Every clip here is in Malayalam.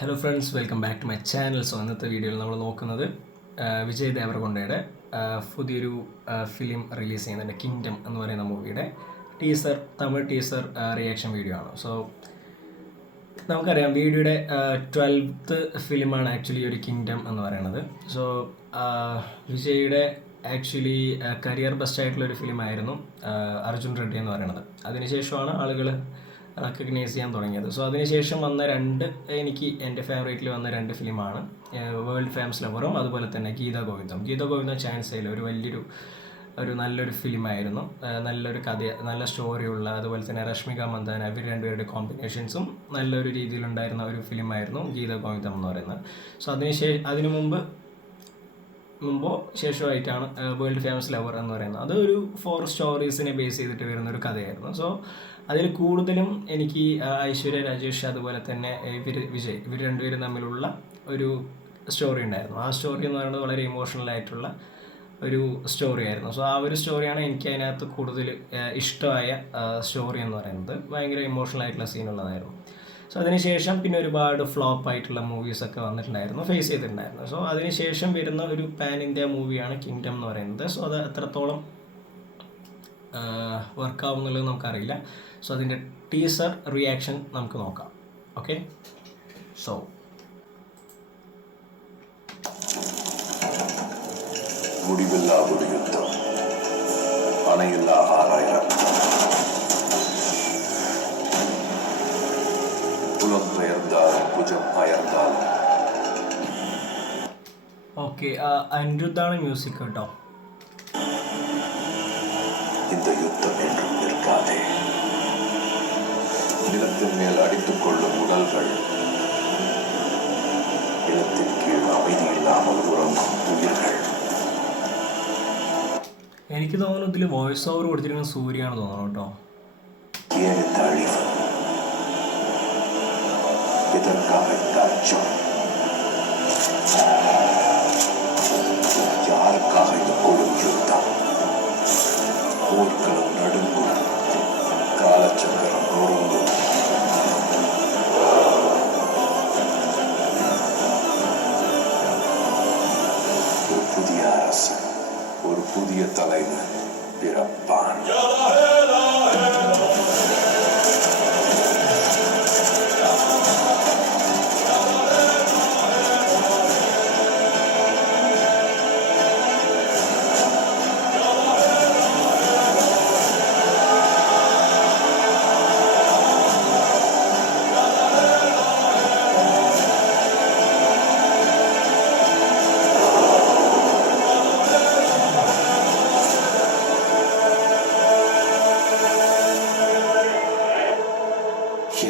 Hello friends, welcome back to my channel. So ഇന്നത്തെ വീഡിയോയിൽ നമ്മൾ നോക്കുന്നത് വിജയ് ദേവരകൊണ്ടയുടെ പുതിയൊരു ഫിലിം റിലീസ് ചെയ്യുന്നുണ്ട്, കിങ്ഡം എന്ന് പറയുന്ന മൂവിയുടെ തമിഴ് ടീസർ റിയാക്ഷൻ വീഡിയോ ആണ്. സോ നമുക്കറിയാം വീഡിയോയുടെ 12th ഫിലിമാണ് ആക്ച്വലി ഒരു കിങ്ഡം എന്ന് പറയുന്നത്. സോ വിജയുടെ ആക്ച്വലി കരിയർ ബെസ്റ്റ് ആയിട്ടുള്ളൊരു ഫിലിമായിരുന്നു അർജുൻ റെഡ്ഡി എന്ന് പറയുന്നത്. അതിനുശേഷമാണ് ആളുകൾ റെക്കഗ്നൈസ് ചെയ്യാൻ തുടങ്ങിയത്. സോ അതിനുശേഷം വന്ന എനിക്ക് എൻ്റെ ഫേവറേറ്റിൽ വന്ന രണ്ട് ഫിലിമാണ് വേൾഡ് ഫേമസ് ലവറും അതുപോലെ തന്നെ ഗീത ഗോവിന്ദം ചാൻസ് ചെയ്യില്ല, ഒരു നല്ലൊരു ഫിലിമായിരുന്നു. നല്ലൊരു കഥ, നല്ല സ്റ്റോറിയുള്ള, അതുപോലെ തന്നെ രശ്മിക മന്ദാന ഇവർ രണ്ടുപേരുടെ കോമ്പിനേഷൻസും നല്ലൊരു രീതിയിലുണ്ടായിരുന്ന ഒരു ഫിലിമായിരുന്നു ഗീത ഗോവിന്ദം എന്ന് പറയുന്നത്. സോ അതിനു മുമ്പോ ശേഷമായിട്ടാണ് വേൾഡ് ഫേമസ് ലവർ എന്ന് പറയുന്നത്. അതൊരു 4 സ്റ്റോറീസിനെ ബേസ് ചെയ്തിട്ട് വരുന്ന ഒരു കഥയായിരുന്നു. സോ അതിൽ കൂടുതലും എനിക്ക് ഐശ്വര്യ രാജേഷ് അതുപോലെ തന്നെ വിജയ് ഇവർ രണ്ടുപേരും തമ്മിലുള്ള ഒരു സ്റ്റോറി ഉണ്ടായിരുന്നു. ആ സ്റ്റോറി എന്ന് പറയുന്നത് വളരെ ഇമോഷണൽ ആയിട്ടുള്ള ഒരു സ്റ്റോറി ആയിരുന്നു. സോ ആ ഒരു സ്റ്റോറിയാണ് എനിക്ക് അതിനകത്ത് കൂടുതൽ ഇഷ്ടമായ സ്റ്റോറി എന്ന് പറയുന്നത്. ഭയങ്കര ഇമോഷണൽ ആയിട്ടുള്ള സീനുള്ളതായിരുന്നു. സോ അതിനുശേഷം പിന്നെ ഒരുപാട് ഫ്ലോപ്പ് ആയിട്ടുള്ള മൂവീസൊക്കെ വന്നിട്ടുണ്ടായിരുന്നു, ഫേസ് ചെയ്തിട്ടുണ്ടായിരുന്നു. സോ അതിനുശേഷം വരുന്ന ഒരു പാൻ ഇന്ത്യ മൂവിയാണ് കിങ്ഡം എന്ന് പറയുന്നത്. സോ അത് എത്രത്തോളം വർക്കാവും എന്നുള്ളത് നമുക്കറിയില്ല. സോ അതിൻ്റെ ടീസർ റിയാക്ഷൻ നമുക്ക് നോക്കാം. ഓക്കെ, സോ முடிவில்லா ஒரு யுத்தம், அணையில்லா 6000 புலம்பெயர்ந்தாலும் புஜம் அயர்ந்தாலும். ഓക്കെ, അനിരുദ്ധാണ് മ്യൂസിക് കേട്ടോ. இந்த யுத்தம் என்றும் நிற்காதே. நிலத்தின் மேல் அடித்துக் கொள்ளும் உடல்கள், நிலத்தின் கீழ் அமைதி இல்லாமல் உறங்கும் உயிர்கள். എനിക്ക് തോന്നുന്നു ഇതിൽ വോയിസ് ഓവർ കൊടുത്തിരിക്കുന്നത് സൂര്യാണ് തോന്നുന്നു കേട്ടോ. ஏன் அழிவு? இதற்காக அச்சம்? யாருக்காக இந்த கொடும் யுத்தம்? போர்க்களம் நடுங்கும், காலச்சக்கரம் நொறுங்கும். ஒரு புதிய அரசு, ஒரு புதிய தலைவன் பிறப்பான்.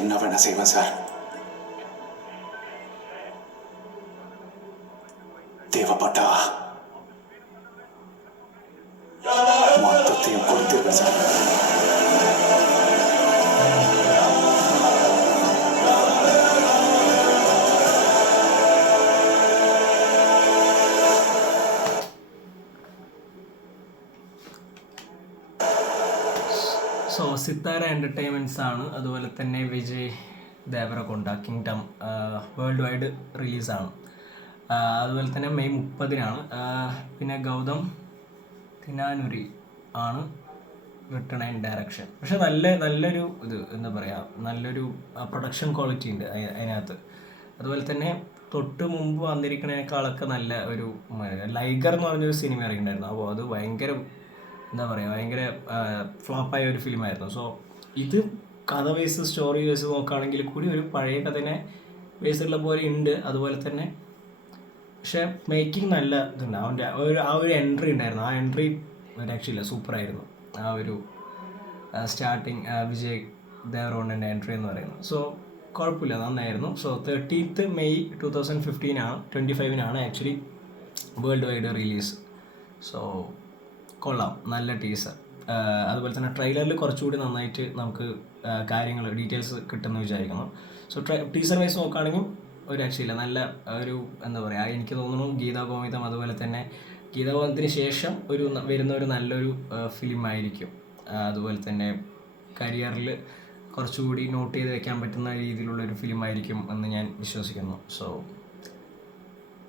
என்ன வேணா செய்வேன் சார். தேவைப்பட்டா மொத்தத்தையும் கொடுத்துருவேன் சார். സോ സിത്താര എൻ്റർടൈൻമെൻറ്റ്സ് ആണ്, അതുപോലെ തന്നെ Vijay Deverakonda Kingdom world wide റിലീസാണ്. അതുപോലെ തന്നെ മെയ് 30-നാണ്. പിന്നെ ഗൗതം തിനാനുരി ആണ് റിട്ടൺ ആൻഡ് ഡയറക്ഷൻ. പക്ഷെ നല്ലൊരു എന്താ പറയുക, നല്ലൊരു പ്രൊഡക്ഷൻ ക്വാളിറ്റി ഉണ്ട് അതിനകത്ത്. അതുപോലെ തന്നെ തൊട്ട് മുമ്പ് വന്നിരിക്കുന്നതിനേക്കാളൊക്കെ നല്ല ഒരു ലൈഗർ എന്ന് പറഞ്ഞൊരു സിനിമ ഇറങ്ങിയിട്ടുണ്ടായിരുന്നു. അപ്പോൾ അത് ഭയങ്കര ഫ്ലോപ്പായ ഒരു ഫിലിമായിരുന്നു. സോ ഇത് കഥ ബേസ്, സ്റ്റോറി ബേസ് നോക്കുകയാണെങ്കിൽ കൂടി ഒരു പഴയ കഥനെ ബേസുള്ള പോലെ ഉണ്ട്. അതുപോലെ തന്നെ പക്ഷേ മേക്കിംഗ് നല്ല ഇതുണ്ട്. ആ ഒരു എൻട്രി ഉണ്ടായിരുന്നു. ആ എൻട്രി രക്ഷയില്ല, സൂപ്പറായിരുന്നു. ആ ഒരു സ്റ്റാർട്ടിങ് വിജയ് ദേവരകൊണ്ടൻ്റെ എൻട്രി എന്ന് പറയുന്നത്. സോ കുഴപ്പമില്ല, നന്നായിരുന്നു. സോ 30th മെയ് 2025-നാണ് actually world wide release. So കൊള്ളാം, നല്ല ടീസർ. അതുപോലെ തന്നെ ട്രെയിലറിൽ കുറച്ചുകൂടി നന്നായിട്ട് നമുക്ക് ഡീറ്റെയിൽസ് കിട്ടുമെന്ന് വിചാരിക്കുന്നു. സോ ടീസർ വൈസ് നോക്കുകയാണെങ്കിൽ ഒരു രക്ഷയില്ല, നല്ല ഒരു എന്താ പറയുക, എനിക്ക് തോന്നുന്നു ഗീത ഗോവിന്ദം അതുപോലെ തന്നെ ഗീത ഗോവിന്ദത്തിന് ശേഷം വരുന്ന ഒരു നല്ലൊരു ഫിലിമായിരിക്കും. അതുപോലെ തന്നെ കരിയറിൽ കുറച്ചുകൂടി നോട്ട് ചെയ്ത് വെക്കാൻ പറ്റുന്ന രീതിയിലുള്ളൊരു ഫിലിമായിരിക്കും എന്ന് ഞാൻ വിശ്വസിക്കുന്നു. സോ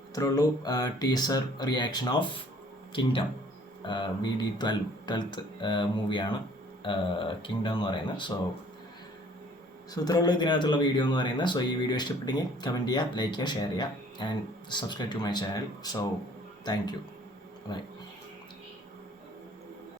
ഇത്രേ ഉള്ളൂ teaser reaction of kingdom. BD12th മൂവിയാണ് കിങ്ഡം എന്ന് പറയുന്നത്. സോ ഇത്രേ ഉള്ളൂ ഇതിനകത്തുള്ള വീഡിയോ എന്ന് പറയുന്നത്. സോ ഈ വീഡിയോ ഇഷ്ടപ്പെട്ടെങ്കിൽ കമൻറ്റ് ചെയ്യുക, ലൈക്ക് ചെയ്യുക, ഷെയർ ചെയ്യുക and subscribe to my channel. So thank you, by.